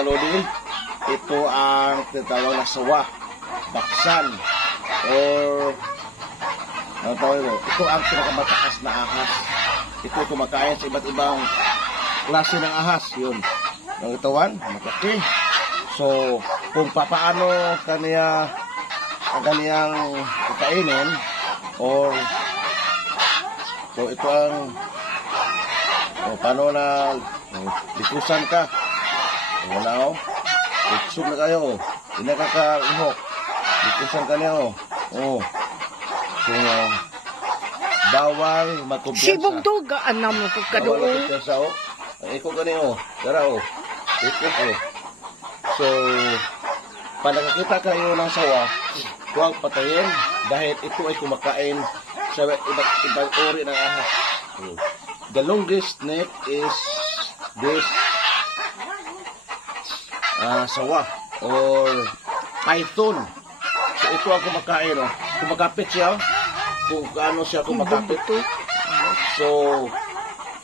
mga lodi, ito ang tinatawag na sawa, baksan, or ano tawag mo? Ito ang pinakamataas na ahas. Ito kumakain sa iba't ibang klase ng ahas. Yun. Ang itawan, makaki. So, kung papaano kaniya ang kaniyang kakainin, or so ito ang paano na likusan ka. Wala o. Iksog na kayo. Hindi na kakaihok. Likusan ka niya o. So, bawal magkumpiyansa. Sibog to, gaanam mo po ka doon. Bawal magkumpiyansa o. Ikaw ka niya o. Tara o. Ikot o. So, pag nakakita kayo ng sawa, huwag patayin dahil ito ay kumakain sa iba't ibang uri ng ahas. The longest snake is this sawa or python. So ito ang kumakain. Kumakapit siya. Kung gaano siya kumakapit. So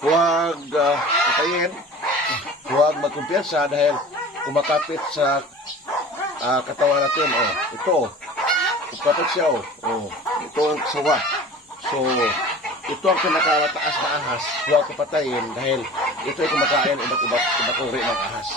huwag patayin. Huwag magkumpiyansa dahil kumakapit sa katawan natin. Ito. Kumakapit siya. Ito ang sawa. So ito ang pinakamataas na ahas. Huwag kapatayin dahil ito ay kumakain iba't ibang uri ng ahas.